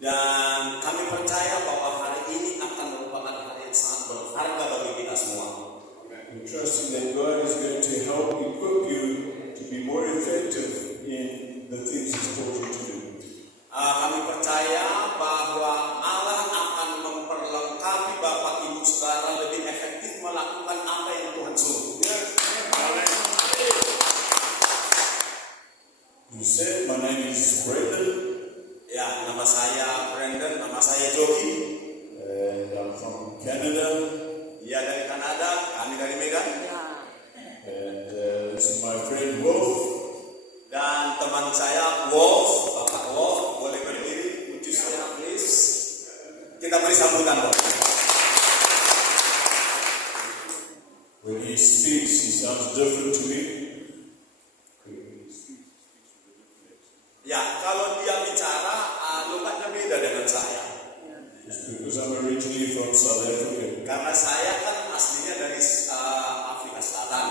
Dan kami percaya bahwa hari ini akan merupakan hari yang sangat berharga bagi kita semua. We're trusting that God is going to help equip you to be more effective in the things He's told you to do. Kami percaya bahwa Allah akan memperlengkapi Bapak Ibu Saudara lebih efektif melakukan apa yang Tuhan suruh. You said, my name is Brendan. Ya, nama saya Brandon, nama saya Jogi. And I'm from Canada. Dia dari Kanada, kami dari Medan. And this is my friend Wolf. Dan teman saya Wolf, Bapak Wolf, boleh berdiri, would you stand up please? Kita beri sambutan, Wolf. When he speaks, he sounds different to me. Ya, kalau dia bicara, logatnya beda dengan saya. It's because I'm originally from South Africa. Karena saya kan aslinya dari Afrika Selatan.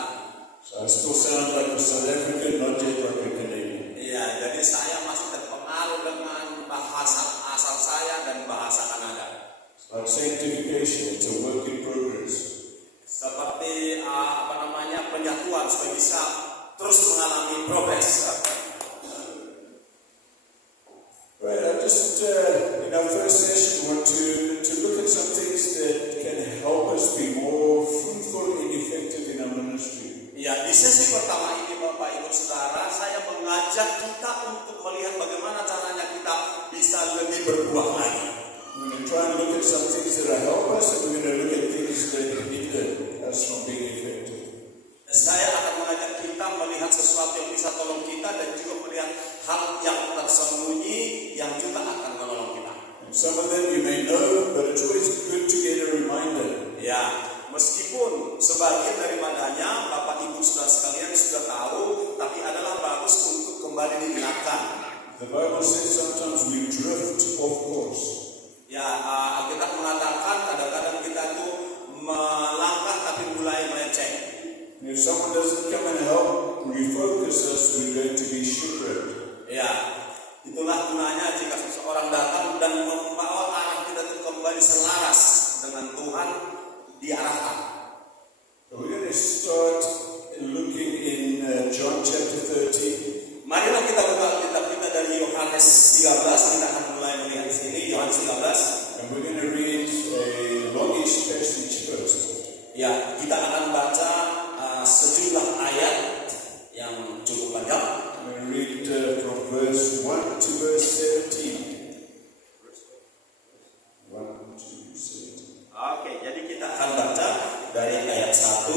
So I still sound like a South African, not yet like a Canadian. Iya, jadi saya masih terpengaruh dengan bahasa asal saya dan bahasa Kanada. It's like sanctification, it's a work in progress. Seperti penyatuan supaya bisa terus mengalami progres. Right, I just, in our first session, want to look at some things that can help us be more fruitful and effective in our ministry. Ya, di sesi pertama ini Bapak Ibu Saudara, saya mengajak kita untuk melihat bagaimana caranya kita bisa lebih berbuah lagi. We're going to try and look at some things that will help us, and we're going to look at things that hinder us from being effective. Saya akan mengajak kita melihat sesuatu yang bisa tolong kita dan juga melihat hal yang tersembunyi yang juga akan menolong kita. And some of them you may know, but it's always good to get a reminder. Ya, meskipun sebagian daripadanya Bapak Ibu Saudara sekalian sudah tahu, tapi adalah bagus untuk kembali diingatkan. The Bible says sometimes we drift off course. Ya, Alkitab mengatakan kadang-kadang kita itu melangkah tapi mulai melenceng. And if someone doesn't come and help refocus us, we're going to be shipwrecked. Ya, itulah gunanya jika seseorang datang dan membawa arah kita itu kembali selaras dengan Tuhan diarahkan. So we're going to start looking in John chapter 13. Marilah kita buka kitab kita dari Yohanes 13. Kita akan mulai melihat di sini Yohanes 13. And we're going to read a longish passage first. Ya, kita akan baca sejumlah ayat yang cukup banyak. I'm going to read from verse 1 to verse 17. 1 to 17. Oke, jadi kita akan baca dari ayat 1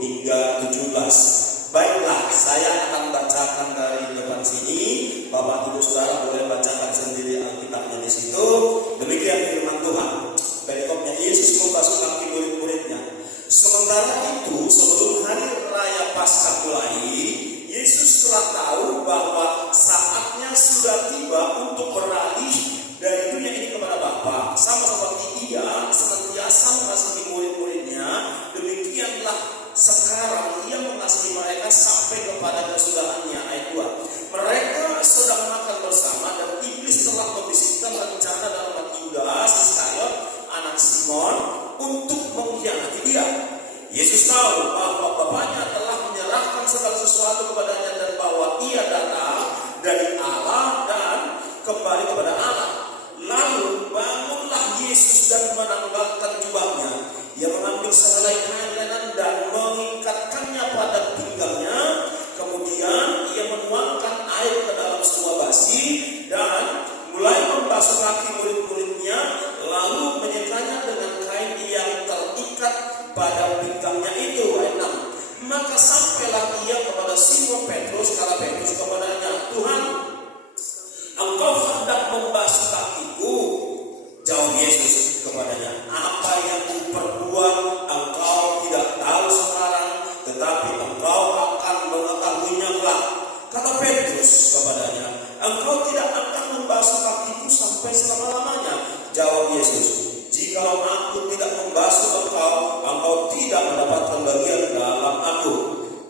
hingga 17. Baiklah, saya akan bacakan dari depan sini. Bapak Ibu Saudara boleh bacakan sendiri Alkitabnya di situ. Demikian firman Tuhan. Perikopnya, Yesus membasuh kaki murid-muridnya. Sementara itu, sebelum hari raya Paskah mulai, Yesus telah tahu bahwa saatnya sudah tiba untuk beralih dari dunia ini kepada Bapa. Sama seperti Ia senantiasa mengasihi murid-muridnya, demikianlah sekarang Ia mengasihi mereka sampai kepada kesudahannya. Ayat 2. Mereka sedang makan bersama dan iblis telah membisikkan rencana dalam hati Yudas Iskariot, anak Simon, untuk mengkhianati dia. Yesus tahu bahwa Bapaknya telah menyerahkan segala sesuatu kepadanya dan bahwa Ia datang dari Allah dan kembali kepada Allah. Lalu bangunlah Yesus dan menanggalkan jubahnya. Ia mengambil sehelai kain lenan dan mengikatkannya pada pinggangnya. Kemudian ia menuangkan air ke dalam sebuah basi dan mulai membasuh kaki murid-muridnya, lalu menyekanya dengan kain yang terikat pada pinggangnya itu. Ayat 6. Maka sampailah ia kepada Simon Petrus, kata Petrus kepadanya, Tuhan, Engkau hendak membasuh kakiku? Jawab Yesus kepadanya, apa yang kuperbuat engkau tidak tahu sekarang, tetapi engkau akan mengetahuinya kelak. Kata Petrus kepadanya, engkau tidak akan membasuh kakiku sampai selama-lamanya. Jawab Yesus, jikalau aku tidak membasuh engkau, engkau tidak mendapatkan bagian dalam aku.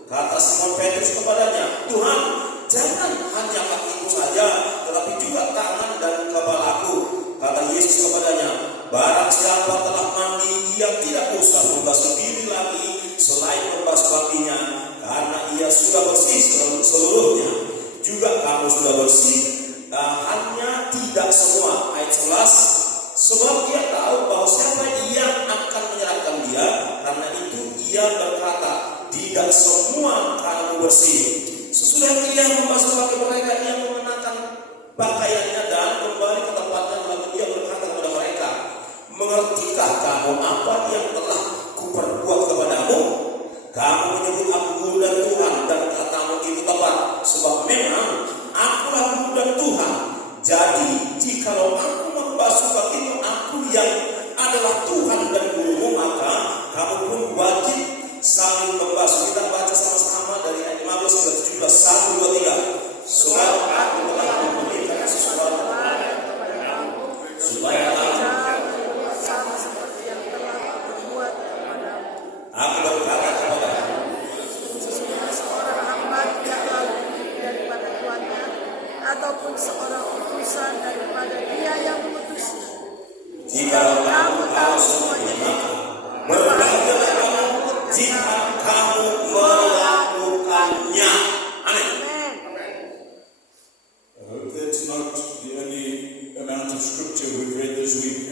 Kata Simon Petrus kepadanya, Tuhan, jangan hanya kakiku saja, tetapi juga tangan dan kepalaku. barang siapa telah mandi, ia tidak usah membasuh diri lagi selain membasuh kakinya, karena ia sudah bersih seluruhnya. Juga kamu sudah bersih, hanya tidak semua. Ayat 11, sebab ia tahu bahwa siapa yang akan menyerahkan dia, karena itu ia berkata, tidak semua kamu bersih. Sesudah ia membasuh kaki mereka, ia mengenakan pakaiannya dan kembali ke tempatnya. Lalu ia berkata kepada mereka, mengertikah kamu apa yang telah kuperbuat kepadamu? Kamu menyebut aku Guru dan Tuhan, dan katamu itu tepat, sebab memang akulah Guru dan Tuhan. Jadi jikalau aku membasuh kakimu, aku yang adalah Tuhan dan Gurumu, maka kamu pun wajib saling membasuh. Kita baca sama-sama dari ayat 15 ke 17. 1, 2, 3. Sebab aku telah memberikan sesuatu kepadamu, supaya kamu sama seperti yang telah berbuat kepadamu. aku berkata kepadamu, Sesungguhnya seorang hamba tidak lebih daripada tuannya, ataupun seorang utusan daripada dia yang mengutusnya. jika kamu tahu semuanya, berbahagialah kamu jika kamu melakukannya. Amin. I hope that's not the only amount of scripture we've read this week.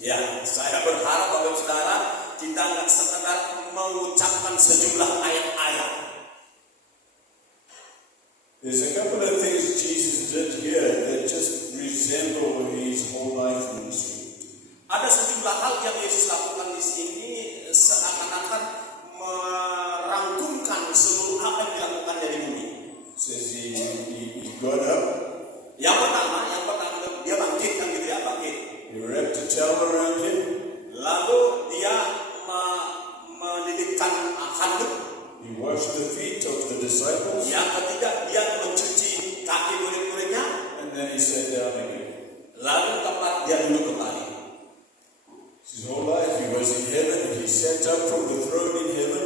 Ya, saya berharap Bapak Saudara kita nggak sekedar mengucapkan sejumlah ayat-ayat. There's a couple of things Jesus did here that just resemble his whole life ministry. Ada sejumlah hal yang Yesus lakukan di sini seakan-akan merangkumkan seluruh apa yang dilakukan dari bumi. It says he got up, Yang pertama dia bangkit, kan gitu ya, bangkit. he wrapped a towel around him, Lalu dia melilitkan handuk. he washed the feet of the disciples, Yang ketiga dia mencuci kaki murid-muridnya. and then he sat down again. Lalu tempat dia duduk kembali. His whole life he was in heaven, he sat up from the throne in heaven,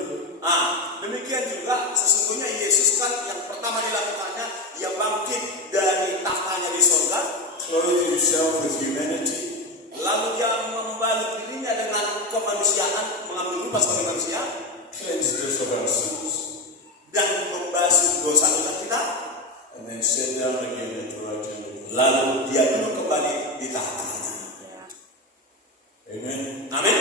Demikian juga sesungguhnya Yesus kan yang pertama dilakukannya, dia bangkit dari tahtanya di surga. clothed himself with humanity, Lalu dia membalut dirinya dengan kemanusiaan, mengambil rupa sebagai manusia cleansed us of our sins, dan membasuh dosa-dosa kita. and then sat down again at the right hand of God. Lalu dia duduk kembali di tahtanya. Amen. Amin.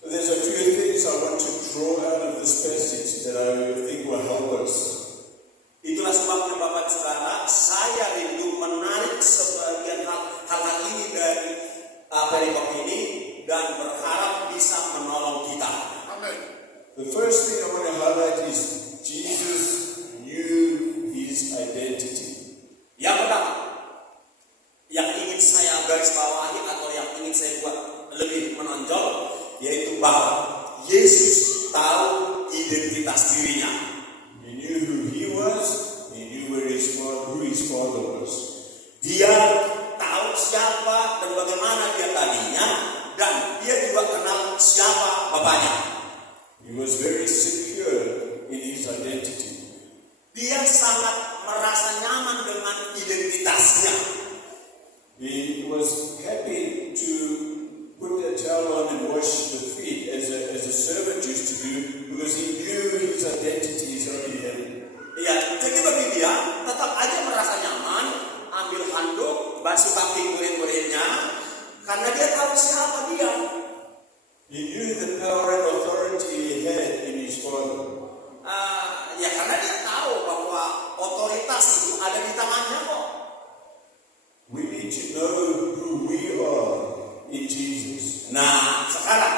So there's a few things I want to draw out of this passage that I think will help us. Itulah sebabnya Bapak Saudara, saya rindu menarik sebagian hal-hal ini dari perikop ini dan berharap bisa menolong kita. The first thing I want to highlight is Jesus knew his identity. Yang pertama, yang ingin saya garis bawahi atau yang ingin saya buat lebih menonjol, yaitu bahwa Yesus tahu identitas dirinya. He knew who he was, he knew who his father was. Dia tahu siapa dan bagaimana dia tadinya, dan dia juga kenal siapa bapaknya. He was very secure in his identity. Dia sangat merasa nyaman dengan identitasnya. He was happy to put a towel on and wash the feet as a servant used to do, because he knew his identity is only heaven. Ya, jadi bagi dia tetap aja merasa nyaman ambil handuk, basuh kaki murid-muridnya, karena dia tahu siapa dia. He knew the power and authority he had in his father. Ya karena dia tahu bahwa otoritas itu ada di tangannya kok. We need to know who we are in Jesus. Nah, sekarang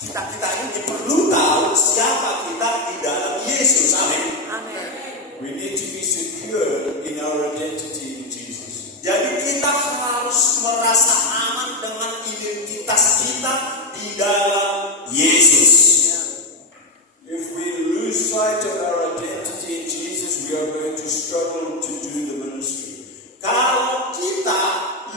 kita ini perlu tahu siapa kita di dalam Yesus. Amin. We need to be secure in our identity in Jesus. Jadi kita harus merasa aman dengan identitas kita di dalam Yesus. If we lose sight of our identity in Jesus, we are going to struggle to do the ministry. Kalau kita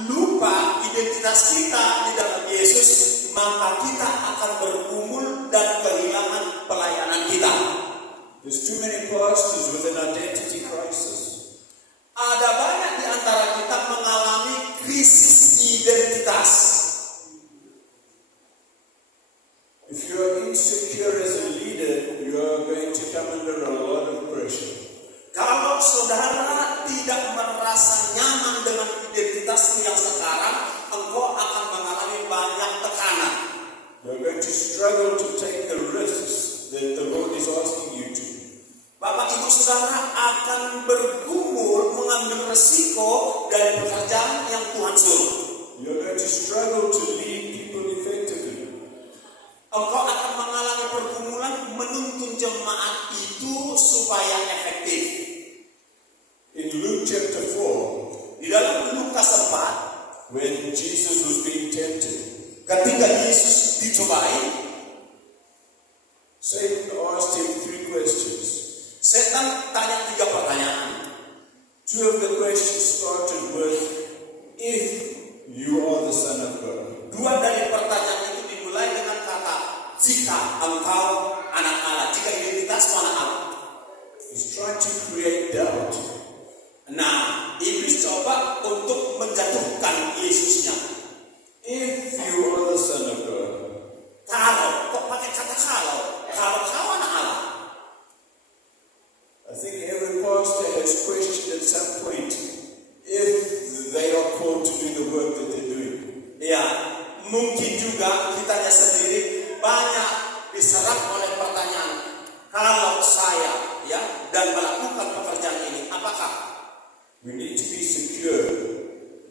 lupa identitas kita di dalam Yesus, maka kita akan bergumul dan kehilangan pelayanan kita. There's too many pastors with an identity crisis. Ada banyak di antara kita mengalami krisis identitas identitasmu yang sekarang, engkau akan mengalami banyak tekanan. You're going to struggle to take the risks that the Lord is asking you to. Bapak Ibu Saudara akan bergumul mengambil resiko dari pekerjaan yang Tuhan suruh. You're going to struggle to lead people effectively. Engkau akan mengalami pergumulan menuntun jemaat itu supaya efektif. In Luke chapter 4, Di dalam Lukas 4, when Jesus was being tempted, ketika Yesus dicobai, Satan asked him 3 questions. setan tanya 3 pertanyaan. 2 of the questions started with, if you are the Son of God. 2 dari pertanyaan itu dimulai dengan kata, jika engkau anak Allah, jika identitasmu anak Allah. He's trying to create doubt. Nah, iblis coba untuk menjatuhkan Yesusnya. If you are the Son of God, Kalau, kok pakai kata kalau kau anak Allah. I think every pastor has questioned at some point if they are called to do the work that they're doing. Ya, mungkin juga kitanya sendiri banyak diserang oleh pertanyaan, kalau saya ya dan melakukan pekerjaan ini, apakah? We need to be secure.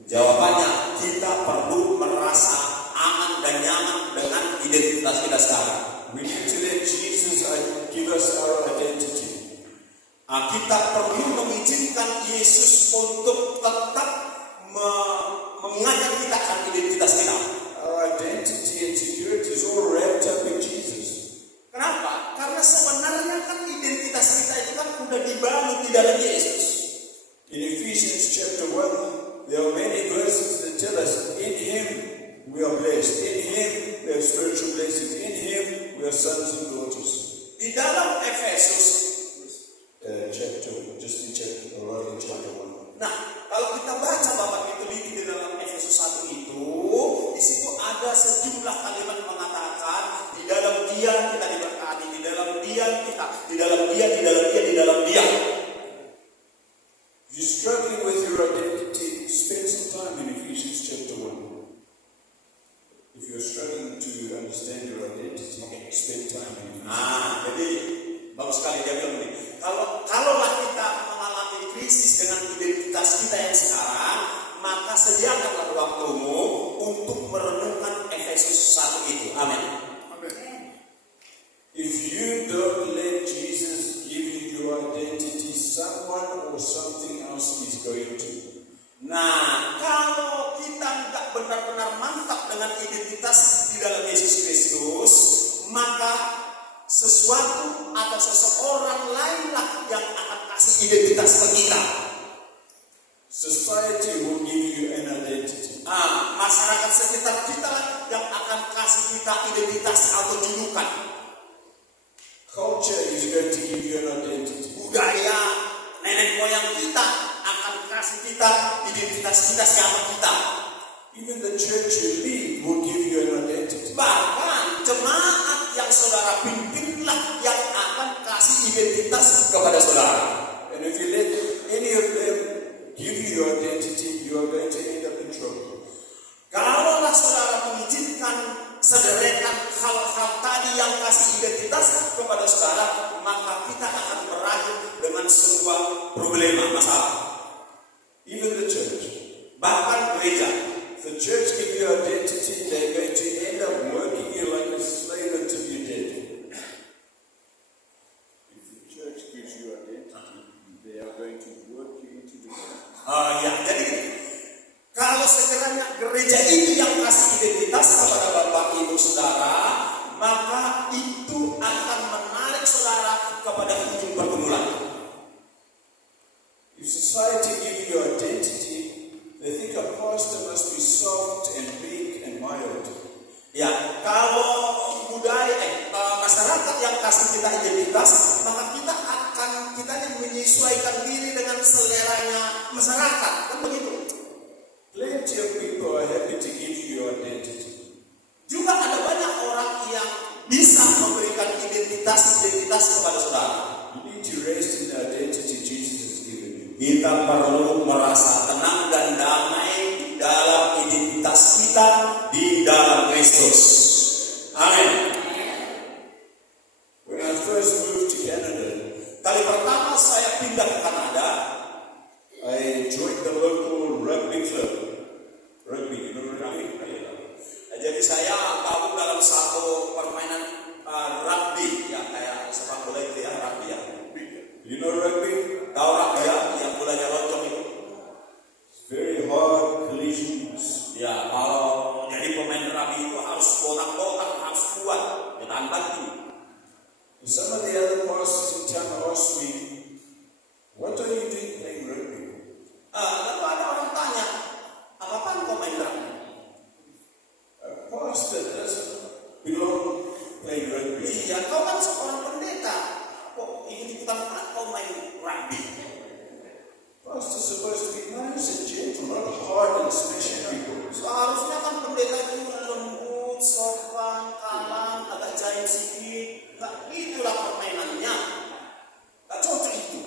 Jawabannya, kita perlu merasa aman dan nyaman dengan identitas kita sekarang. We need to let Jesus give us our identity. Kita perlu mengizinkan Yesus untuk tetap mengajak kita akan identitas kita. Our identity and security is all wrapped up in Jesus. Kenapa? Karena sebenarnya kan identitas kita itu kan sudah dibalut di dalam Yesus. In Ephesians chapter 1, there are many verses that tell us, in Him we are blessed. In Him we have spiritual blessings. In Him we are sons and daughters. Di dalam Efesus, chapter 1. nah kalau kita baca Bapak diteliti di dalam Efesus 1 itu, di situ ada sejumlah kalimat mengatakan, di dalam Dia kita diberkati, di dalam Dia kita, di dalam Dia, di dalam Dia, di dalam Dia. If you're struggling with your identity, spend some time in Ephesians chapter 1. If you're struggling to understand your identity, spend time in Ephesians. Jadi bagus sekali dia bilang ini. Kalaulah kita mengalami krisis dengan identitas kita yang sekarang, maka sediakanlah waktumu untuk merenungkan Efesus 1 itu. Amin. If you don't let Jesus give you your identity, someone or something else is going to. Nah, kalau kita nggak benar-benar mantap dengan identitas di dalam Yesus Kristus, maka sesuatu atau seseorang lainlah yang akan kasih identitas ke kita. Society will give you an identity. Masyarakat sekitar kita yang akan kasih kita identitas atau julukan. Culture is going to give you an identity. Budaya nenek moyang kita akan kasih kita identitas kita, siapa kita. Even the church you lead will give you an identity. Bahkan jemaat yang saudara pimpinlah yang akan kasih identitas kepada saudara. And if you let any of them give you your identity, you are going to end up in trouble. Kalaulah saudara mengizinkan sederekan hal-hal tadi yang kasih identitas kepada saudara, maka kita akan berakhir dengan sebuah problema, masalah. Even the church. Bahkan gereja. If the church give you identity, they're going to end up working you like a slave until you're dead. If the church gives you identity, they are going to work you into the ground. Jadi kalau sekiranya gereja ini yang kasih identitas kepada Bapak Ibu Saudara, maka itu akan menarik saudara kepada ujung pergumulan. If society give you your identity, they think a pastor must be soft and meek and mild. Ya, kalau masyarakat yang kasih kita identitas, maka kita yang menyesuaikan diri dengan seleranya masyarakat, kan begitu. Plenty of people are happy to give you your identity. Juga ada banyak orang yang bisa memberikan identitas kepada saudara. You need to rest in the identity Jesus has given you. Kita perlu merasa tenang dan damai Yesus. Amin. When I first moved to Canada, Kali pertama saya pindah ke Kanada, I joined the local rugby club. Rugby, you know rugby? jadi saya gabung dalam satu permainan rugby, ya kayak sepak bola itu ya, rugby ya. You know rugby? Tahu rugby ya, yang bolanya lonceng itu. It's very hard collisions. Ya, kalau jadi pemain rugby itu harus botak-botak, harus kuat, ya tahan banting. Some of the other pastors in town asked me, what are you doing playing rugby? Lalu ada orang tanya, apaan kau main rugby? A pastor doesn't belong playing rugby. Iya, kau kan seorang pendeta, kok ikut-ikutan kau main rugby? Pastor's supposed to be nice and gentle, not hard and smashing people. Seharusnya kan pendeta itu lembut, sopan, kalem, agak jahit sedikit. Nah, itulah permainannya. Tak cocok itu.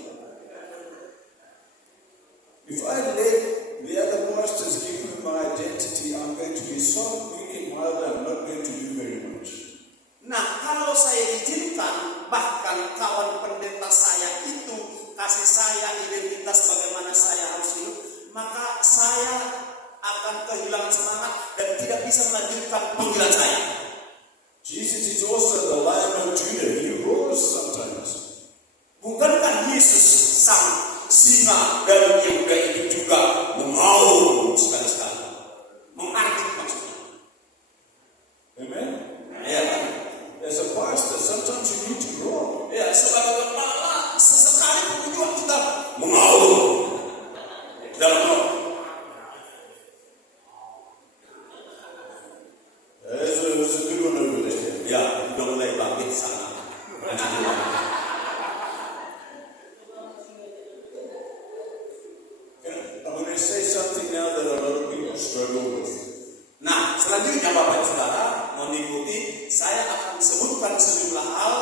If I let the other pastors give me my identity, I'm going to be soft, weak, and mild. I'm not going to do very much. Nah, kalau saya izinkan, bahkan kawan pendeta saya itu kasih saya identitas bagaimana saya harus hidup, maka saya akan kehilangan semangat dan tidak bisa melanjutkan panggilan saya. Jesus is also the Lion of Judah. He roars sometimes. Bukankah Yesus sang singa dari Yehuda itu juga mengaum sekali-sekali, mengartik maksudnya? Amen? Ya kan? As a pastor, sometimes you need to roar. Ya, sebagai kepala sesekali pun juga kita mengaum dalam roh. There's a good one over there. Ya, udah mulai bangkit sana. Lanjut dulu. I'm going to say something now that a lot of people struggle with. Nah, selanjutnya Bapak dan Saudara mau diikuti, saya akan sebutkan sejumlah hal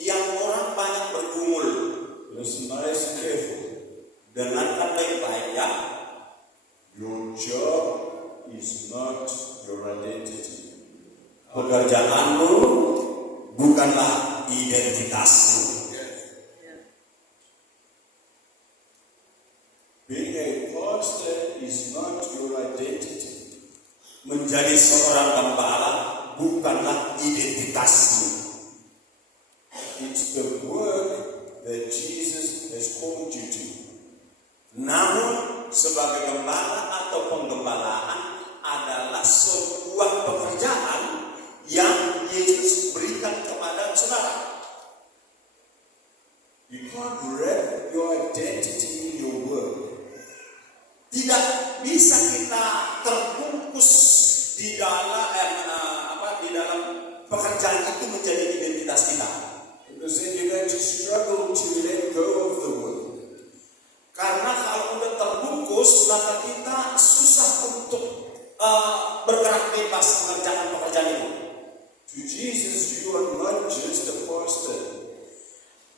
yang orang banyak bergumul. Listen nice and careful. Dengarkan baik-baik ya. Your job is not your identity. Pekerjaanmu bukanlah identitasmu. Being a pastor is not your identity. Menjadi seorang gembala bukanlah identitasmu. It's the work that Jesus has called you to. Namun sebagai gembala atau penggembalaan adalah sebuah pekerjaan yang Yesus berikan kepada saudara. You can't wrap your identity in your work. Tidak bisa kita terbungkus di dalam di dalam pekerjaan itu menjadi identitas kita. Because then you're going to struggle to let go of the work. Karena kalau udah terbungkus, maka kita susah untuk bergerak bebas mengerjakan pekerjaan itu. To Jesus, you are not just a pastor.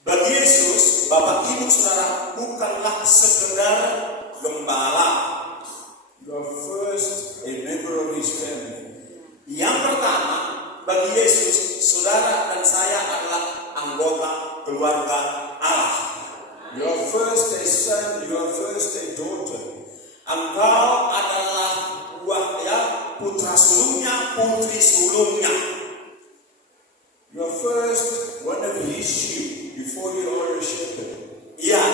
Bagi Yesus, Bapak Ibu Saudara bukanlah sekedar gembala. You are first a member of His family. Yang pertama, bagi Yesus, saudara dan saya adalah anggota keluarga Allah. You are first a son, you are first a daughter. Engkau adalah putra sulungnya, putri sulungnya. You are first one of His sheep before you are a shepherd. Ya,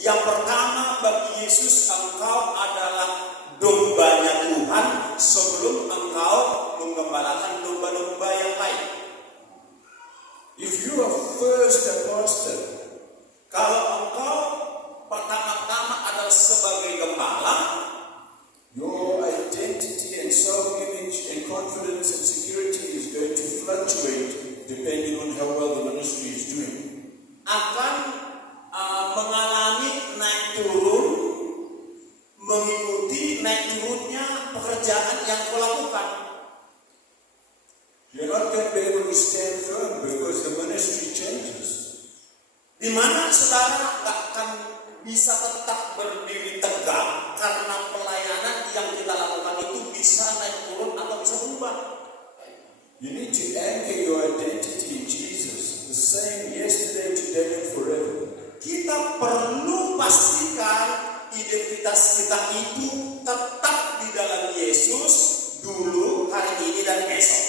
yang pertama bagi Yesus, engkau adalah dombanya Tuhan sebelum engkau menggembalakan domba-domba yang lain. If you are first a pastor, Kalau engkau pertama-tama adalah sebagai gembala, your identity and self-image and confidence and security is going to fluctuate depending on how well the ministry is doing. akan mengalami naik turun mengikuti naik turunnya pekerjaan yang kau lakukan. You're not going to be able to stand firm because the ministry changes. Di mana saudara tak akan bisa tetap berdiri tegak karena pelayanan yang kita lakukan itu bisa naik turun atau bisa berubah. You need to anchor your identity in Jesus, the same yesterday, today, and forever. Kita perlu pastikan identitas kita itu tetap di dalam Yesus dulu, hari ini, dan esok.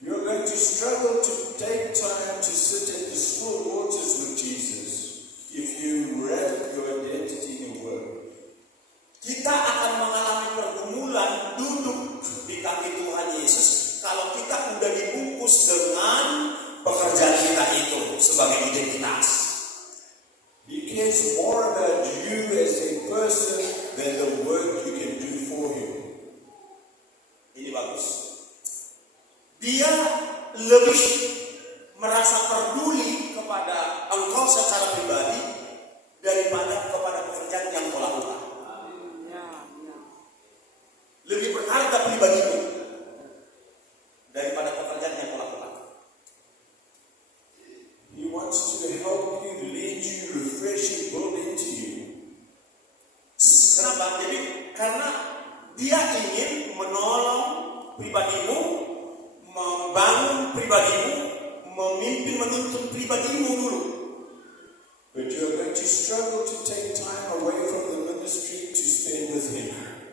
You're going to struggle to take time to sit at the still waters with Jesus if you wrap your identity in Word. Kita akan mengalami pergumulan duduk di kaki Tuhan Yesus kalau kita udah dibungkus dengan pekerjaan kita itu sebagai identitas. He cares more about you as a person than the work you can do for Him. Ini bagus. Dia lebih merasa peduli kepada engkau secara pribadi daripada kepada pekerjaan yang kau lakukan. Lebih berharga pribadimu daripada pekerjaan yang kau lakukan. He wants to help you, lead you, refresh you, build into you. Kenapa? Jadi karena dia ingin menolong pribadimu, membangun pribadimu, memimpin menuntun pribadimu dulu. But you're going to struggle to take time away from the ministry to spend with Him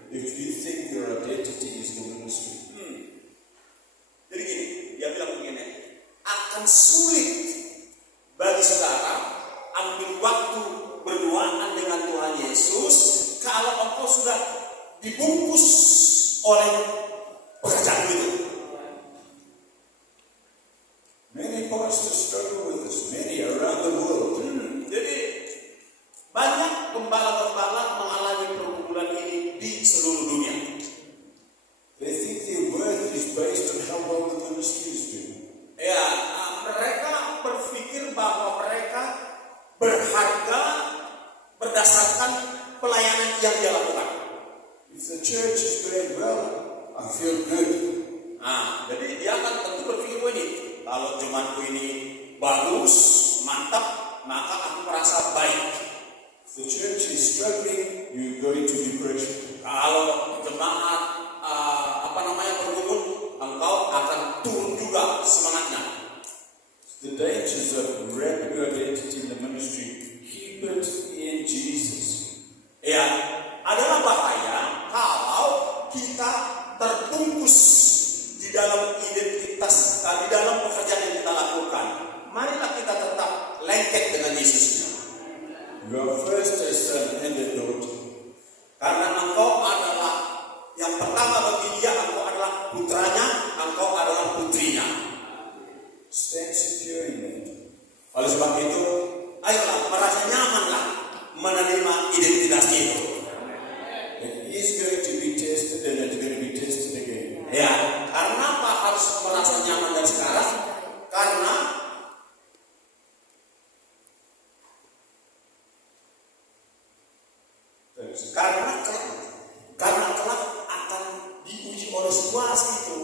if you think your identity is the ministry. Jadi gini, dia bilang begini, akan sulit bagi saudara ambil waktu berduaan dengan Tuhan Yesus kalau engkau sudah dibungkus oleh pekerjaan itu. Many pastors struggle with this, many around the world. Jadi banyak gembala-gembala mengalami pergumulan ini di seluruh dunia. They think their worth is based on how well the ministry is doing. Ya, mereka berpikir bahwa mereka berharga berdasarkan pelayanan yang dia lakukan. If the church is doing well, I feel good. Nah, jadi dia akan tentu berpikir ini, kalau jemaatku ini bagus, mantap, maka aku merasa baik. If the church is struggling, you go into depression. Kalau jemaat bergumul, engkau akan turun juga semangatnya. The dangers of wrapping your identity in the ministry, keep it in Jesus. Ya, adalah bahaya kalau kita terbungkus di dalam identitas, di dalam pekerjaan yang kita lakukan. Marilah kita tetap lengket dengan Yesusnya. You are first a son and a daughter. Karena engkau adalah yang pertama bagi dia, engkau adalah putranya, engkau adalah putrinya. Stand secure in that. Oleh sebab itu, ayolah merasa nyamanlah menerima identitas itu. It is going to be tested and it's going to be tested again. Ya, karena apa harus merasa nyaman dari sekarang? Karena kelak akan diuji oleh situasi itu.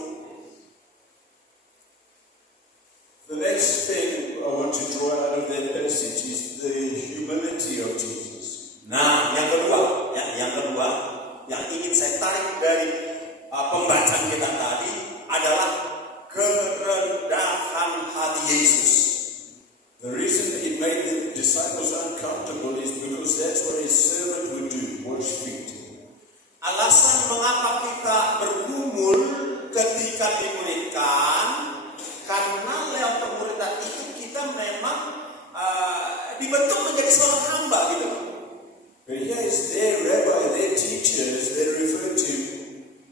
The next thing I want to draw out of that passage is the humility of Jesus. Nah, yang kedua yang ingin saya tarik dari pembacaan kita tadi adalah kerendahan hati Yesus. The reason it made the disciples uncomfortable is because that's what his servant would do, wash feet. Alasan mengapa kita bergumul ketika dimuridkan, karena lewat pemuridan itu kita memang dibentuk menjadi seorang hamba gitu. But here is their rabbi, their teachers, they refer to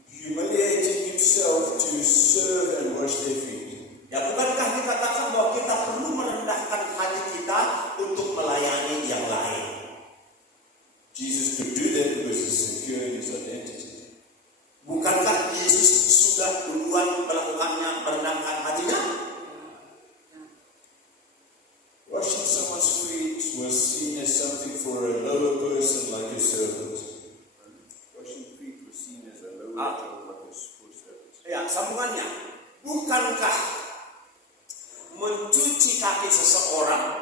humiliating himself to serve and wash their feet. Ya, bukankah dikatakan bahwa kita perlu merendahkan hati kita untuk melayani yang lain? Jesus could do that because he's secure in his identity. Bukankah Yesus sudah duluan melakukannya, merendahkan hatinya? Washing someone's feet was seen as something for a lower person like a servant. Washing feet was seen as a lower job like a servant. Ya, sambungannya. Bukankah mencuci kaki seseorang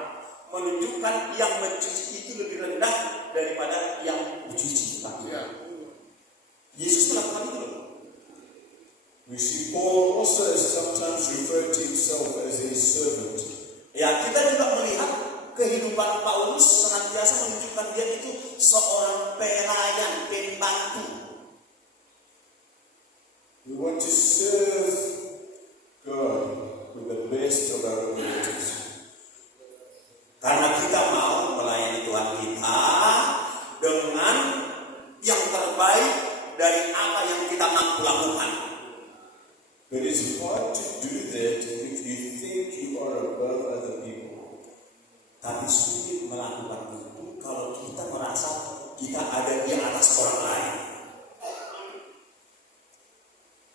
menunjukkan yang mencuci itu lebih rendah daripada yang mencuci kaki? Yeah. Yesus melakukan itu loh. We see Paul also sometimes referred to himself as a servant. Ya, kita juga melihat kehidupan Paulus senantiasa menunjukkan dia itu seorang pelayan, pembantu. We want to serve God with the best of our abilities. Karena kita mau melayani Tuhan kita dengan yang terbaik dari apa yang kita mampu lakukan. But it's hard to do that if you think you are above other people. Tapi sulit melakukan itu kalau kita merasa kita ada di atas orang lain.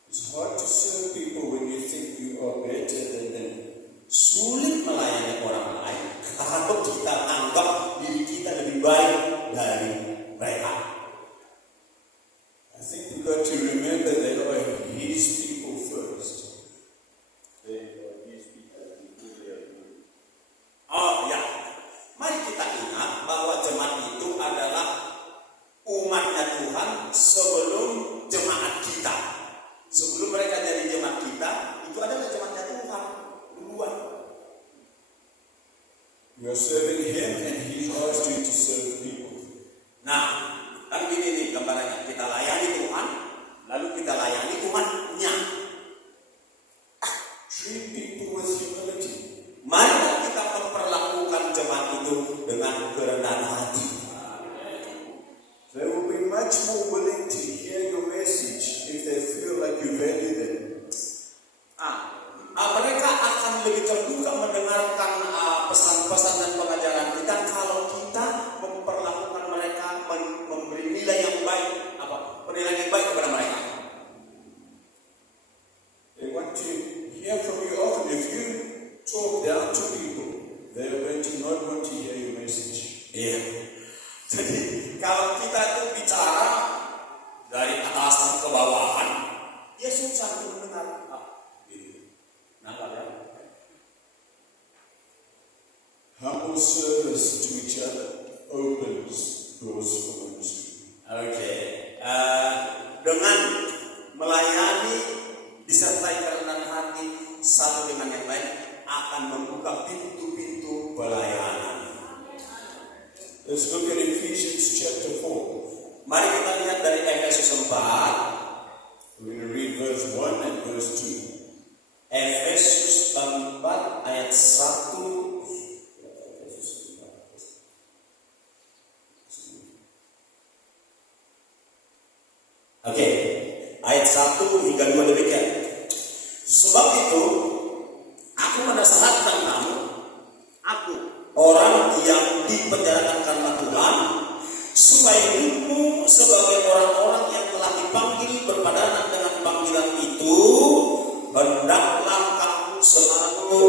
It's hard to serve people when you think you are better than them. Sulit melayani orang lain kalau kita anggap diri kita lebih baik dari mereka. I think we've got to remember they are His people first. They are His people. Oh ya, mari kita ingat bahwa jemaat itu adalah umatnya Tuhan sebelum jemaat kita. Sebelum mereka jadi jemaat kita, itu adalah jemaatnya Tuhan duluan. You are serving Him and He asked you to serve people. Nah, kan gini nih gambarannya, kita layani Tuhan, lalu kita layani umatnya. Treat people with humility. Mari kita memperlakukan jemaat itu dengan kerendahan hati. They will be much more willing to hear your message if they feel like you value them. Mereka akan lebih terbuka mendengarkan pesan-pesan dan pengajaran kita kalau kita memperlakukan mereka, memberi nilai yang baik, penilaian yang baik kepada mereka. They want to hear from you often. If you talk down to people, they are going to not want to hear your message. Iya. Jadi kalau kita itu bicara dari atas ke bawahan, ya susah untuk mendengar. Humble service to each other opens doors for ministry. Oke. Dengan melayani disertai kerendahan hati satu dengan yang lain akan membuka pintu-pintu pelayanan. Let's look at Ephesians chapter 4. Mari kita lihat dari Efesus 4. We're going to read verse 1 and verse 2. Efesus 4 ayat 1. Oke, ayat 1 hingga 2 demikian. Sebab itu, aku menasihatkan kamu, aku, orang yang dipenjarakan karena Tuhan, supaya hidupmu sebagai orang-orang yang telah dipanggil berpadanan dengan panggilan itu, hendaklah kamu selalu,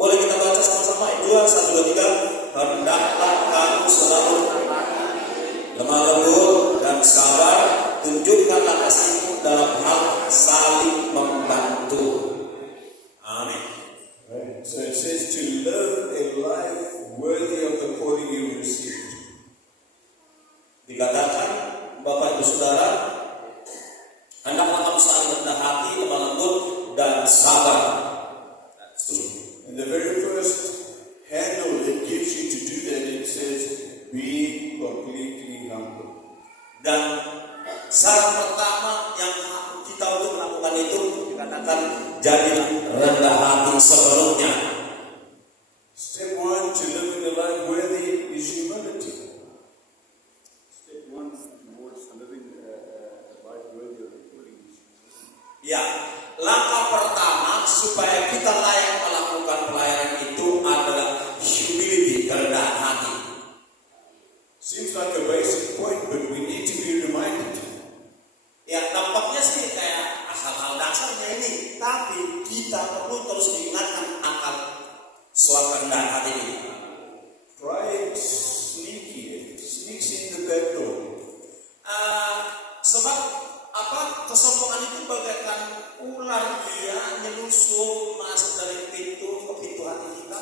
boleh kita baca sama-sama, 2, 1, 2, 3, hendaklah kamu selalu lemah lembut dan sabar, tunjukkanlah kasihmu dalam hal saling membantu. Amin. Right? So it says to live a life worthy of the calling you received. Dikatakan, Bapak Ibu Saudara, hendaklah kamu selalu rendah hati, lemah lembut dan sabar. And the very first handle that gives you to do that, it says, be completely humble. Dan syarat pertama yang kita untuk melakukan itu dikatakan jadilah rendah hati sepenuhnya. Step 1 to live in a life worthy is humility. Step 1 towards living a life worthy of the calling is humility. Ya, langkah pertama supaya kita layak melakukan pelayanan itu adalah humility, kerendahan hati. Seems like a basic point, but we need to be reminded. Ya, tampaknya sih kayak hal-hal dasarnya ini, tapi kita perlu terus diingatkan akan suatu kerendahan hati ini. Pride sneaks in the back door. Sebab kesombongan itu bagaikan ular, dia nyelusup masuk dari pintu ke pintu hati kita.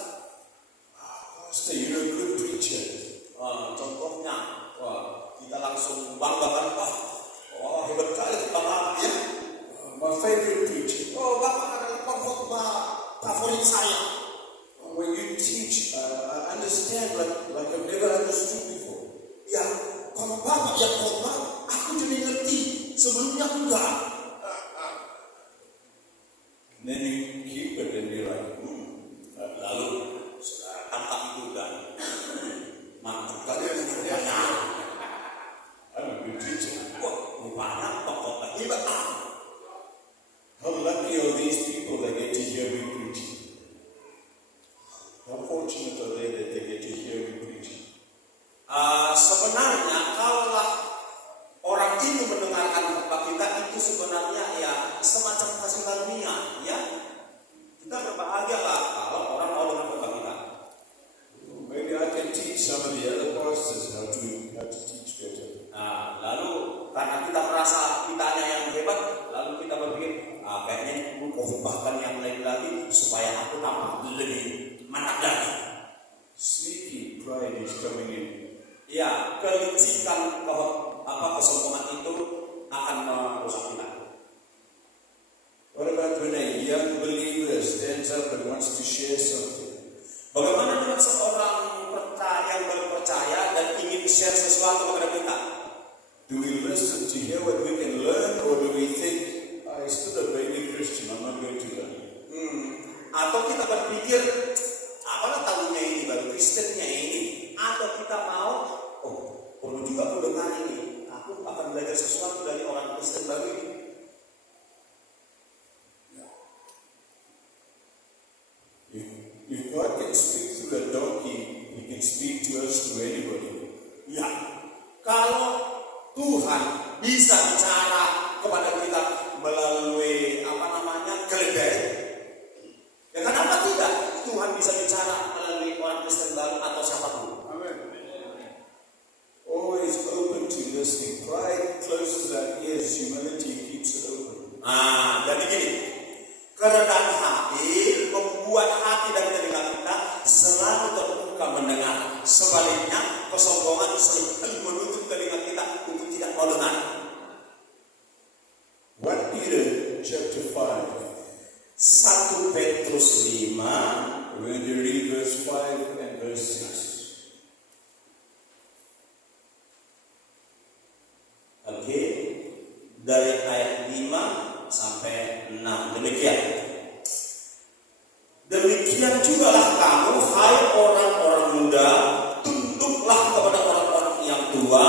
Pastor, you're a good preacher. Contohnya, langsung bangga kan, wah hebat kali Bang ya. My favorite saya. When you teach, I understand like I've never understood before. Ya, kalau Bapak yang khotbah, aku jadi ngerti. Sebelumnya enggak. And then you keep it and you're like, Lalu, saudara tampak itu dan mantap kali ya. I'm a good teacher. Wah, rupanya pokoknya hebat. How lucky are these people that get to hear me preaching? How fortunate are they that they get to hear me preaching? Sebenarnya kalau orang itu mendengarkan khotbah kita itu sebenarnya ya semacam kasih karunia, ya. Kita berbahagia lah kalau orang mau dengar khotbah kita. Maybe I can teach some of the other pastors how to teach better. Nah, lalu karena kita merasa kitanya yang hebat, lalu kita berpikir, kayaknya aku khotbahkan yang lain lagi supaya aku tampak lebih mantap lagi. Sneaky pride is coming in. Ya, kelicikan kesombongan itu akan merusak kita. What about when a young believer stands up and wants to share something? Bagaimana dengan seorang yang baru percaya dan ingin share sesuatu kepada kita? Do we listen to hear what we can learn, or do we think, I still a baby Christian, I'm not going to learn? Atau kita berpikir, apalah tahunya ini, baru Kristennya ini. Atau kita mau, perlu juga aku dengar ini. Aku akan belajar sesuatu dari orang Kristen baru ini. If God can speak through a donkey, He can speak to us through anybody. Ya, kalau Tuhan bisa bicara kepada kita melalui keledai, ya kenapa tidak Tuhan bisa bicara melalui orang Kristen baru atau siapapun? Always open to listening. Pride closes our ears, humility keeps it open. Jadi gini, kerendahan hati membuat hati dan telinga kita selalu terbuka mendengar. Sebaliknya, kesombongan selalu menutup telinga kita untuk tidak mau dengar. 1 Peter chapter 5. 1 Petrus 5. We're going to read verse 5 and verse 6. Oke, dari ayat 5 sampai 6. Demikian. Demikian jugalah kamu, hai orang-orang muda, tunduklah kepada orang-orang yang tua,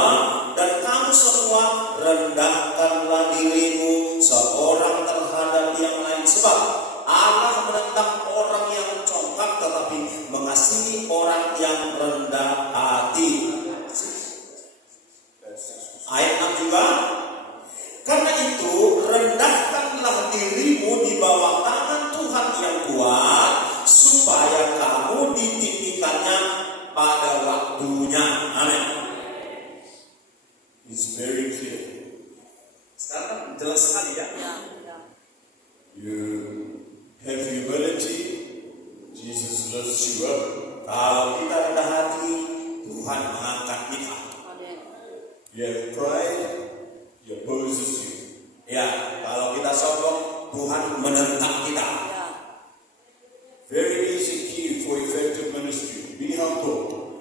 dan kamu semua rendahkanlah dirimu seorang terhadap yang lain. Sebab Allah menentang orang yang congkak, tetapi mengasihi orang yang rendah hati. Ayat 6 juga. Karena itu rendahkanlah dirimu di bawah tangan Tuhan yang kuat, supaya kamu ditinggikannya pada waktunya. Amin. It's very clear. Sekarang jelas sekali ya. You have humility, Jesus lifts you up. Kalau kita rendah hati, Tuhan mengangkat kita. You have pride, He opposes you. Ya, kalau kita sombong, Tuhan menentang kita. Very easy key for effective ministry. Be humble.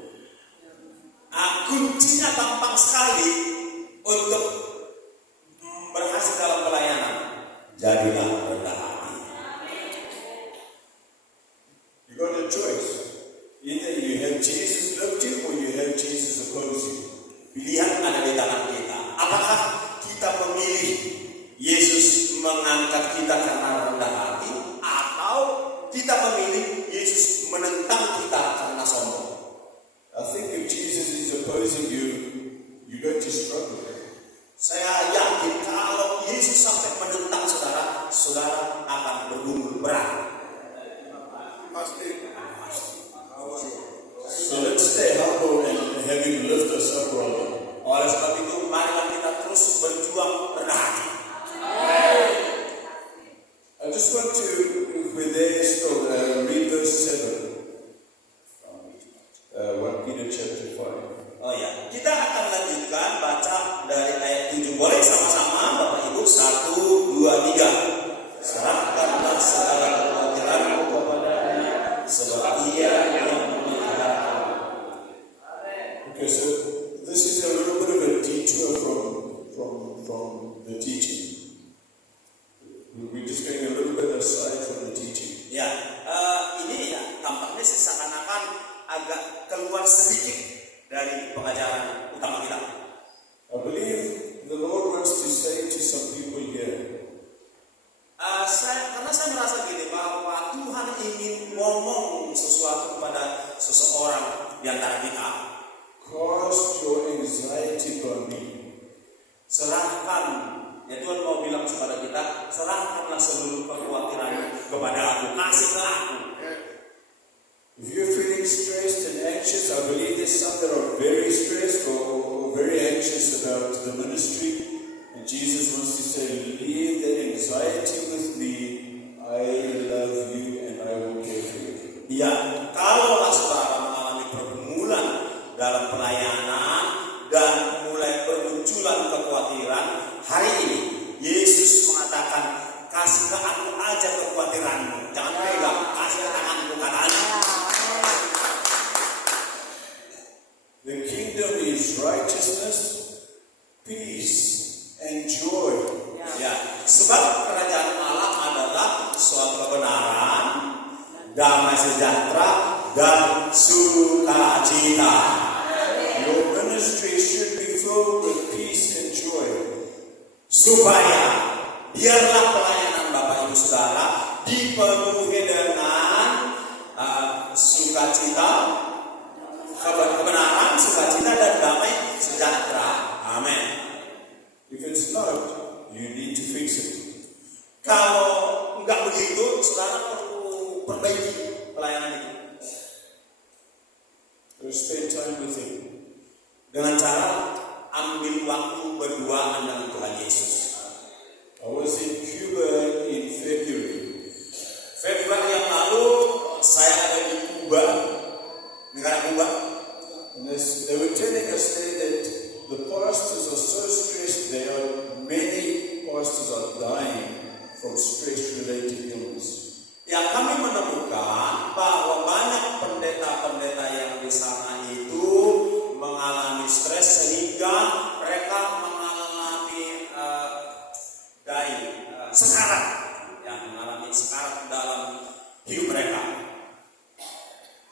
Kuncinya gampang sekali untuk berhasil dalam pelayanan. Jadilah rendah hati. You got a choice. Either you have Jesus lift you, or you have Jesus oppose you. Pilihan ada di tangan kita. Apakah kita memilih Yesus mengangkat kita karena rendah hati, atau kita memilih Yesus menentang kita karena sombong? I think if Jesus is opposing you, you're going to struggle. Saya yakin kalau Yesus sampai menentang saudara, saudara akan bergumul berat. So let's stay humble and have Him lift us up, brother. Oleh sebab itu, marilah kita terus berjuang rendah hati. I just want to, if we're there still, read verse 7. 1 Peter chapter 5. Oh ya, kita akan lanjutkan baca dari ayat 7. Boleh sama-sama Bapak Ibu? 1, 2, 3. Serahkanlah segala kekhawatiranmu kepada from the teaching. We're just going a little bit aside from the teaching. Ya, ini ya tampaknya seakan-akan agak keluar sedikit dari pengajaran utama kita. I believe the Lord wants to say to some people here, Karena saya merasa gini bahwa Tuhan ingin ngomong sesuatu kepada seseorang di antara kita. cast your anxiety on me. Serahkan, ya Tuhan mau bilang kepada kita, serahkanlah seluruh kekhawatiran kepada aku, kasih ke aku. If you're feeling stressed and anxious, I believe there's some that are very stressed or very anxious about the ministry. And Jesus wants to say, leave that anxiety with me. I love you and I will care for you. Ya, kalau saudara mengalami pergumulan dalam pelayanan dan mulai bermunculan kekhawatiran, hari ini Yesus mengatakan, kasih ke aku aja kekhawatiranmu, jangan pegang, kasih ke tanganku, katanya. The kingdom is righteousness, peace, and joy. Ya, sebab kerajaan Allah adalah suatu kebenaran, damai sejahtera, dan sukacita. Your ministry should be filled with peace and joy. Supaya biarlah pelayanan Bapak Ibu Saudara dipenuhi dengan sukacita, kebenaran, sukacita, dan damai sejahtera. Amin. If it's not, you need to fix it. Kalau enggak begitu, saudara perlu perbaiki pelayanan itu Go spend time with Him. dengan cara ambil waktu berduaan dengan Tuhan Yesus. I was in Cuba in February. Februari yang lalu saya ada di Kuba, negara Kuba. And they were telling us there that the pastors are so stressed, many pastors are dying from stress-related illness. Ya, kami menemukan bahwa banyak pendeta-pendeta yang di sana itu mengalami stres sehingga mereka mengalami sekarat, ya, mengalami sekarat dalam hidup mereka.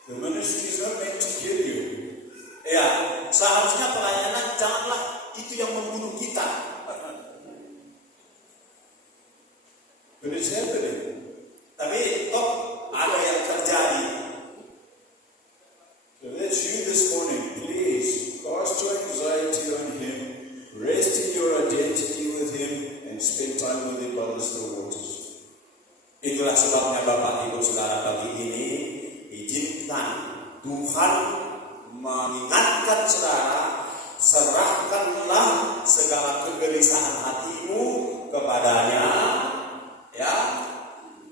The ministry is not meant to kill you. Ya, seharusnya pelayanan janganlah itu yang membunuh kita. But it's happening. Tapi toh ada yang terjadi. So that's you this morning. Please cast your anxiety on Him, rest in your identity with Him, and spend time with Him by the still waters. Itulah sebabnya Bapak Ibu Saudara pagi ini izinkan Tuhan mengingatkan saudara, serahkanlah segala kegelisahan hatimu kepadanya, ya,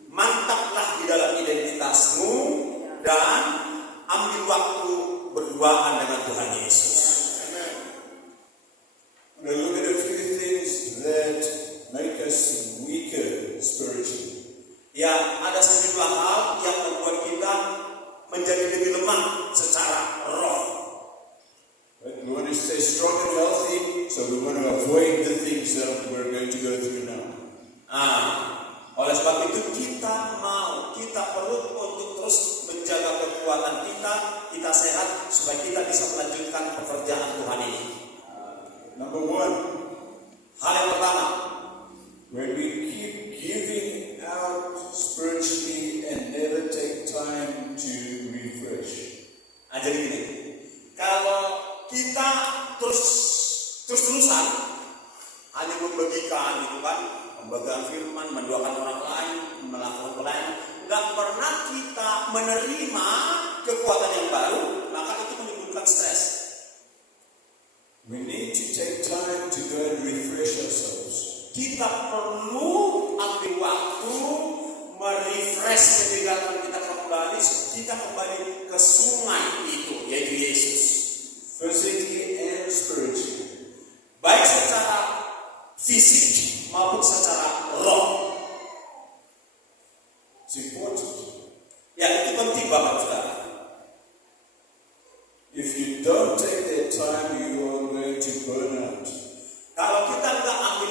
mantaplah di dalam identitasmu dan ambil waktu berduaan dengan Tuhan Yesus. I'm going to look at a few things that make us weaker spiritually. Ya, ada sejumlah hal yang membuat kita menjadi lebih lemah secara roh. Right? We want to stay strong and healthy, so we want to avoid the things that we're going to go through now. Oleh sebab itu kita perlu untuk terus menjaga kekuatan kita sehat supaya kita bisa melanjutkan pekerjaan Tuhan ini. Number one, Hal yang pertama, when we keep giving out spiritually and never take time to refresh. jadi gini, kalau kita terus-terusan hanya membagikan gitu kan, membagikan firman, mendoakan orang lain, melakukan pelayanan, nggak pernah kita menerima kekuatan yang baru, maka itu menimbulkan stres. We need to take time to go and refresh ourselves. Kita perlu ambil waktu merefresh kehidupan kita kembali ke sungai itu, yaitu Yesus. Physically and spiritually. Baik secara fisik maupun secara roh. It's important. Ya, itu penting Bapak Saudara. If you don't take that time, you are going to burn out. Kalau kita nggak ambil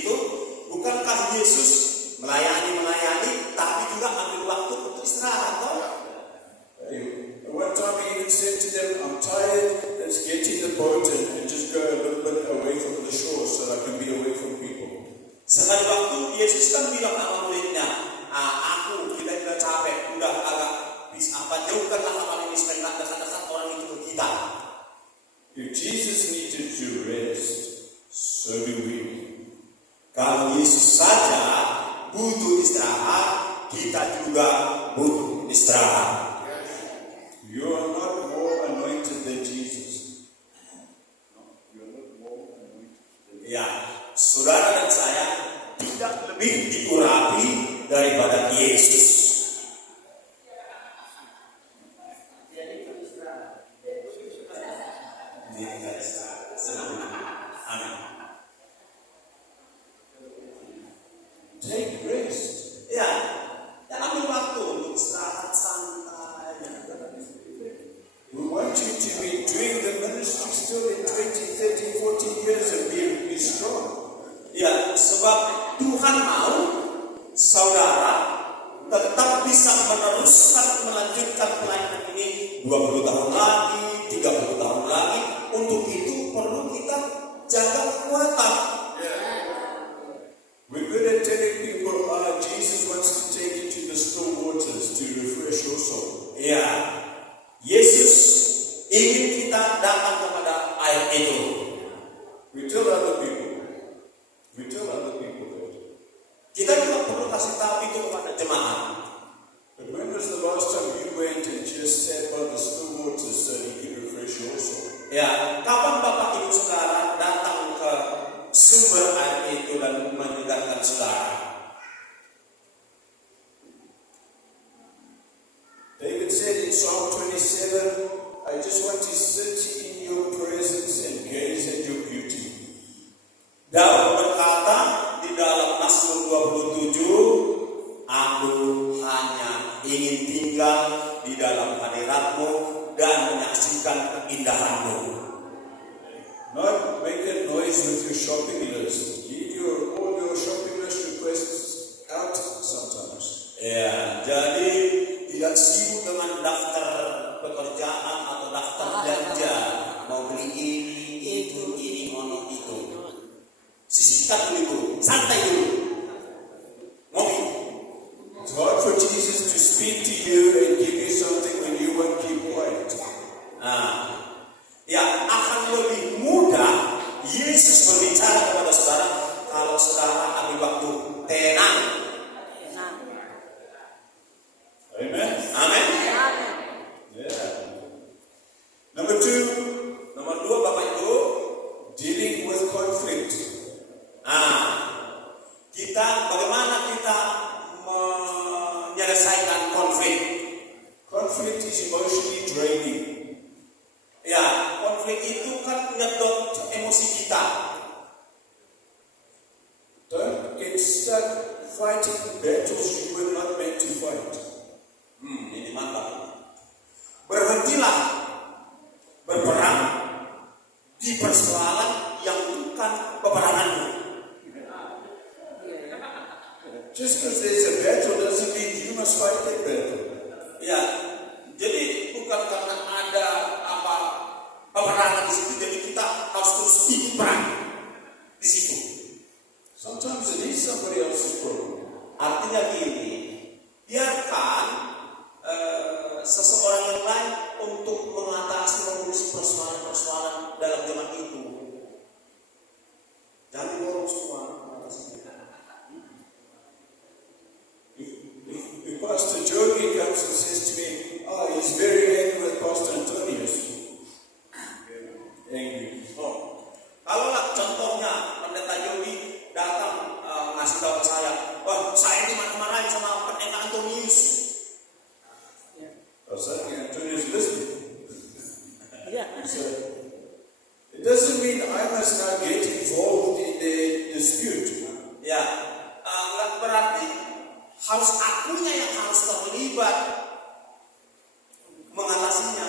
itu, bukankah Yesus melayani, tapi juga ambil waktu untuk istirahat? Toh? One time he even said to them, I'm tired, let's get in the boat and just go a little bit away from the shore so that I can be away from people. Sekali waktu Yesus kan bilang sama muridnya, kita udah capek, udah agak jauhkanlah kapal ini supaya tidak dekat-dekat orang itu ke kita. If Jesus needed to rest, so do we. Kalau Yesus saja butuh istirahat, kita juga butuh istirahat. You are not more anointed than Jesus. No, you are not more anointed than Jesus. Ya, saudara dan saya tidak lebih diurapi daripada Yesus. Amin. Take rest. Ya, ambil waktu untuk istirahat santai. We want you to be doing the ministry still in 20, 30, 40 years and be strong. Ya, sebab Tuhan mau saudara tetap bisa melanjutkan pelayanan ini 20 tahun lagi, 30 tahun lagi. Untuk itu perlu kita jaga kekuatan. We're good at telling people, Jesus wants to take you to the still waters to refresh your soul. Ya, Yesus ingin kita datang kepada air itu. We tell other people that. Kita juga perlu kasih tahu itu kepada jemaat. But when was the last time you went and just sat by the still waters so you could refresh your soul? Ya, kapan Bapak Ibu Saudara datang ke sumber air itu dan menyegarkan saudara? David said in Psalm 27, I just want to sit in your presence and gaze at your beauty. Daud berkata di dalam Mazmur 27, aku hanya ingin tinggal di dalam hadirat-Mu dan menyaksikan keindahan-Mu. Not make a noise with your shopping list. Give all your shopping list requests out sometimes. Ya, jadi tidak sibuk dengan daftar pekerjaan atau daftar belanja, mau beli ini, mono itu. Sisihkan dulu, santai dulu. Mobil. It's hard for Jesus to speak to you and give you something when you won't keep quiet. Ya, akan lebih mudah Yesus berbicara kepada saudara kalau saudara ambil waktu tenang. Amen? Amin. Yeah. Nomor dua, Bapak Ibu, Dealing with conflict. Bagaimana kita menyelesaikan konflik? Conflict is emotionally draining. Ya, konflik itu kan nyedot emosi kita. Don't get stuck fighting battles you were not meant to fight. Ini mantap. Berhentilah berperang di persoalan yang bukan peperanganmu. Just because there's a battle doesn't mean you must fight that battle. Ya, jadi bukan karena ada peperangan di situ, jadi kita harus terus ikut perang di situ. Sometimes it is somebody else's problem. Artinya gini, biarkan seseorang yang lain untuk mengurusi persoalan-persoalan dalam zaman itu. Jangan dorong semua. If Pastor Jogi comes and says to me, he's very angry with Pastor Antonius. Angry. Kalaulah contohnya pendeta Yogi datang ngasih tahu ke saya, saya ini marah-marahin sama pendeta Antonius. Pastor Antonius listening. Yeah. So, it doesn't mean I must now get involved in the dispute. Ya, berarti harus akunya yang harus terlibat mengatasinya.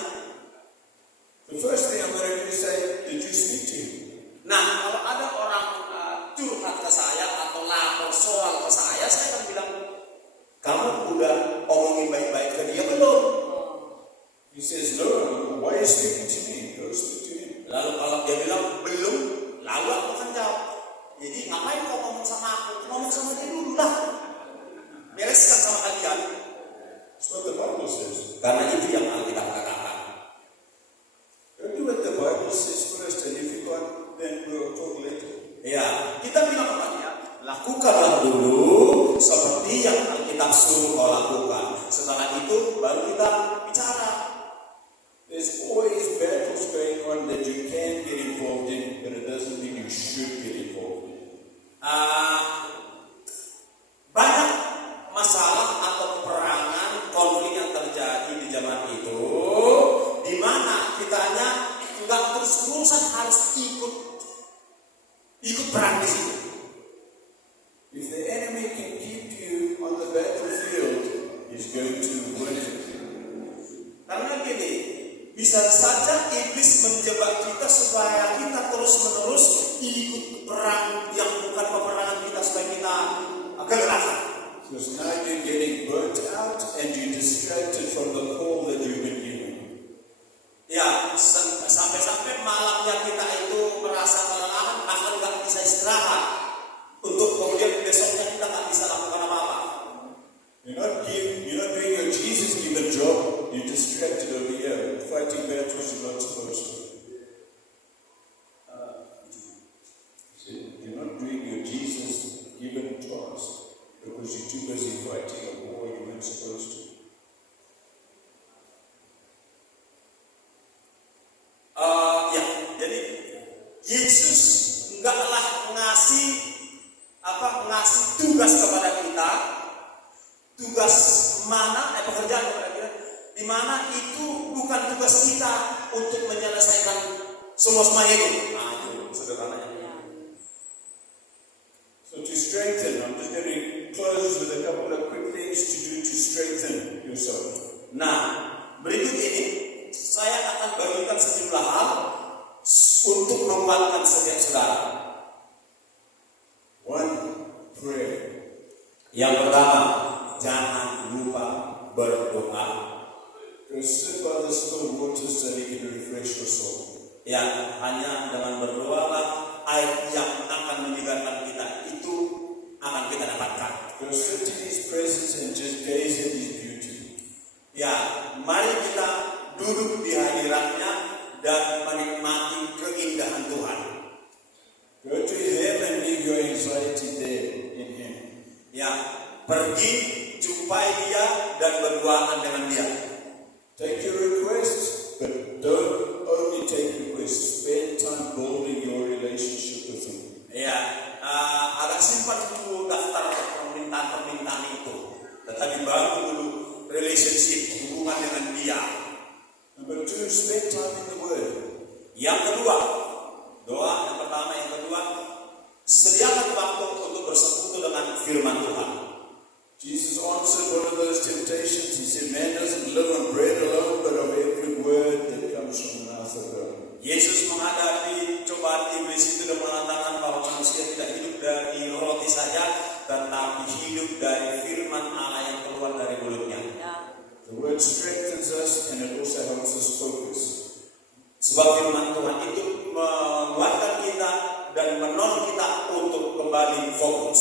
The first thing I'm going to do is say, did you speak to him? Nah, kalau ada orang curhat ke saya, ngomong sama dia dulu lah. Bereskan sama kalian. That's what the Bible says. Karena itu yang Alkitab katakan. Don't do what the Bible says first, and if you can't, then we'll talk later. Ya, kita bilang kepadanya, lakukanlah dulu seperti yang Alkitab suruh kau lakukan. Setelah itu baru kita bicara. There's always battles going on that you can get involved in, but it doesn't mean you should get involved in. Banyak masalah atau peperangan, konflik yang terjadi di zaman itu, di mana kitanya nggak terus-terusan harus ikut perang di situ. If the enemy can keep you on the battlefield, he's going to win it. Karena gini, bisa saja iblis menjebak kita supaya kita terus-menerus ikut perang yang bukan peperangan kita supaya kita kegerasan. Because now you're getting burnt out and you're distracted from the call that you've been given. Ya, sampai-sampai malamnya kita itu merasa kelelahan, bahkan nggak bisa istirahat. Untuk kemudian besoknya kita nggak bisa lakukan apa-apa. You're not doing your Jesus-given job. You're distracted over here, fighting battles you're not supposed to. You're not doing your Jesus-given task because you're too busy fighting a war you weren't supposed to. Ya, jadi Yesus enggaklah ngasih tugas kepada kita, tugas mana, pekerjaan kepada kita, di mana itu bukan tugas kita untuk menyelesaikan semua itu. Nah, itu sederhananya. So to strengthen, I'm just going to close with a couple of quick things to do to strengthen yourself. Nah, berikut ini saya akan bagikan sejumlah hal untuk menguatkan setiap saudara. One, prayer. Yang pertama, jangan lupa berdoa. Go sit by the still waters so you can refresh your soul. Ya, hanya dengan berdoalah air yang akan menyegarkan kita itu akan kita dapatkan. Go sit in His presence and just gaze at His beauty. Ya, mari kita duduk di hadiratnya dan menikmati keindahan Tuhan. Go to Him and leave your anxiety there in Him. Ya, pergi jumpai Dia dan berduaan dengan Dia. Take your requests, but don't only take requests. Spend time building your relationship with Him. Ya, agak simpan dulu daftar permintaan itu, tetapi bangun dulu relationship, hubungan dengan Dia. Number two, spend time in the Word. Yang kedua, doa yang pertama, yang kedua, sediakan waktu untuk bersekutu dengan firman Tuhan. Jesus answered one of those temptations. He said, man doesn't live on bread alone, but of every word that comes from the mouth of God. Yesus menghadapi cobaan iblis itu dan mengatakan bahwa manusia tidak hidup dari roti saja, tetapi hidup dari firman Allah yang keluar dari mulutnya. The word strengthens us and it also helps us focus. Sebab firman Tuhan itu menguatkan kita dan menolong kita untuk kembali fokus.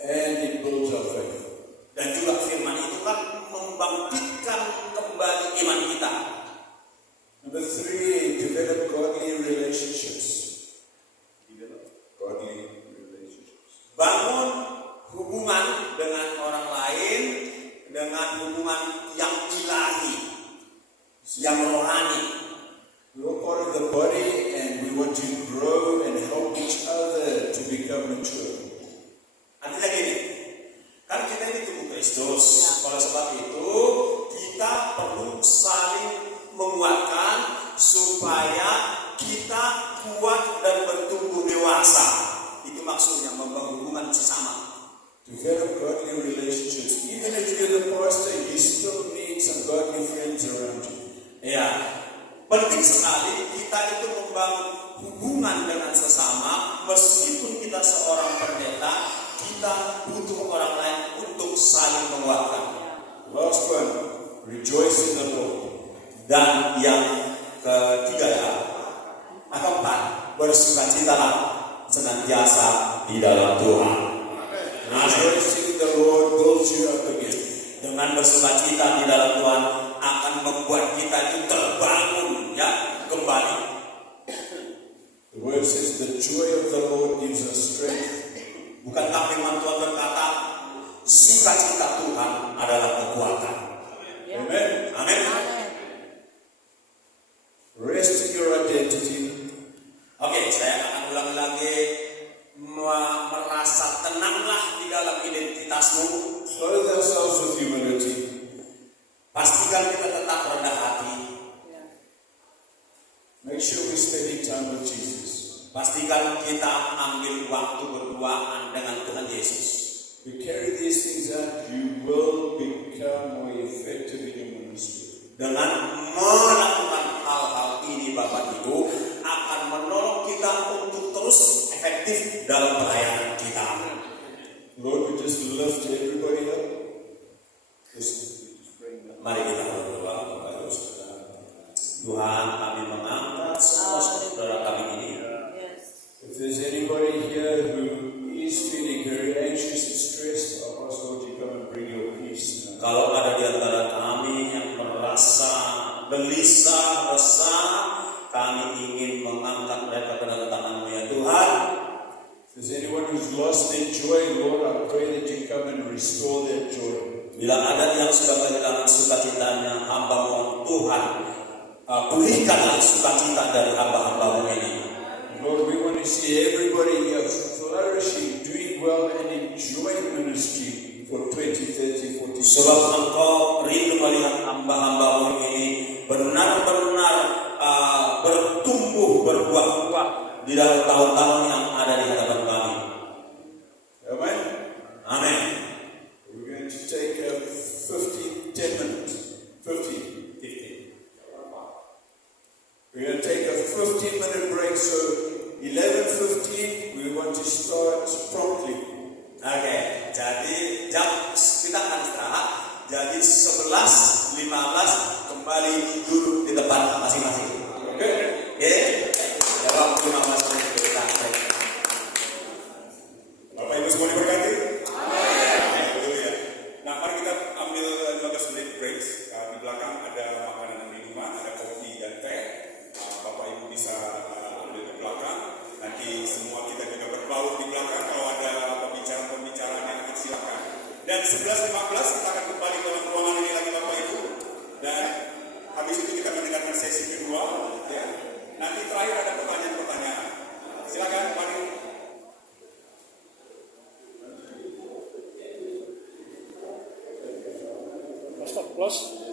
And it builds our faith. Dan juga firman itu kan membangkitkan kembali iman kita. Number three, develop godly relationships. Godly relationships. Bangun hubungan dengan orang lain, dengan hubungan yang ilahi, yang rohani. We're part of the body and we want to grow and help each other to become mature. Artinya gini, kan kita ini tubuh Kristus. Oleh sebab itu, kita perlu saling menguatkan supaya kita kuat dan bertumbuh dewasa. Itu maksudnya membangun hubungan sesama. Develop godly relationships. Even if you're the pastor, you still need some godly friends around you. Ya, penting sekali kita itu membangun hubungan dengan sesama. Meskipun kita seorang pendeta, kita butuh orang lain untuk saling menguatkan. Last one, rejoice in the Lord. Dan yang ketiga ya, keempat, bersukacitalah senantiasa di dalam Tuhan. Rejoicing in the Lord builds you up again. Dengan bersukacita di dalam Tuhan akan membuat kita itu terbangun ya kembali. The word says the joy of the Lord gives us strength. Bukankah firman Tuhan berkata sukacita Tuhan adalah kekuatan. Amen. Amin. Amen. Rest in your identity. Oke, saya akan ulangi lagi. Merasa tenanglah di dalam identitasmu. Clothe ourselves with humility. Pastikan kita tetap rendah hati. Make sure we're spending time with Jesus. Pastikan kita ambil waktu berduaan dengan Tuhan Yesus. If you carry these things out, you will become more effective in your ministry. Dengan melakukan hal-hal ini Bapak Ibu akan menolong kita untuk terus efektif dalam pelayanan kita. Lord, we just lift everybody up. Just bring them. Mari kita berdoa kepada Saudara. Tuhan, kami mengangkat semua saudara kami ini. If there's anybody here who is feeling very anxious and stressed, I'll ask Lord you come and bring your peace now. Kalau ada di antara kami yang merasa gelisah, resah, kami ingin mengangkat mereka ke dalam tangan-Mu ya Tuhan. If there's anyone who's lost their joy, Lord, I pray that you come and restore their joy. Bila ada yang sudah kehilangan sukacitanya, hamba mohon Tuhan, pulihkanlah sukacita dari hamba-hamba-Mu ini. Lord, we want to see everybody here flourishing, doing well, and enjoying ministry for 20, 30, 40 years. Sebab Engkau rindu melihat hamba-hamba-Mu ini benar-benar bertumbuh, berbuah-buah di dalam tahun-tahun yang ada di hadapan kami. Amen. Amin. We're going to take a 10 minutes. 15. We're going to take a 15-minute break, so 11:15 we want to start promptly. Oke, jadi jam kita akan istirahat. Jadi 11.15 kembali duduk di tempat masing-masing. Oke. Oke. Dalam 15 menit kita break. Bapak Ibu semua diberkati? Amin. Haleluya. Nah, mari kita ambil 15 menit break. Di belakang ada makanan dan minuman, ada kopi dan teh. Bapak Ibu bisa ambil ke belakang. Nanti semua kita juga berbaur di belakang. Kalau ada pembicaraan-pembicaraan yang silakan. Dan 11.15 kita akan kembali ke dalam ruangan ini lagi Bapak Ibu. Dan habis itu kita mendengarkan sesi kedua. Ya. Nanti terakhir ada pertanyaan-pertanyaan. Silakan, mari. Stop, close.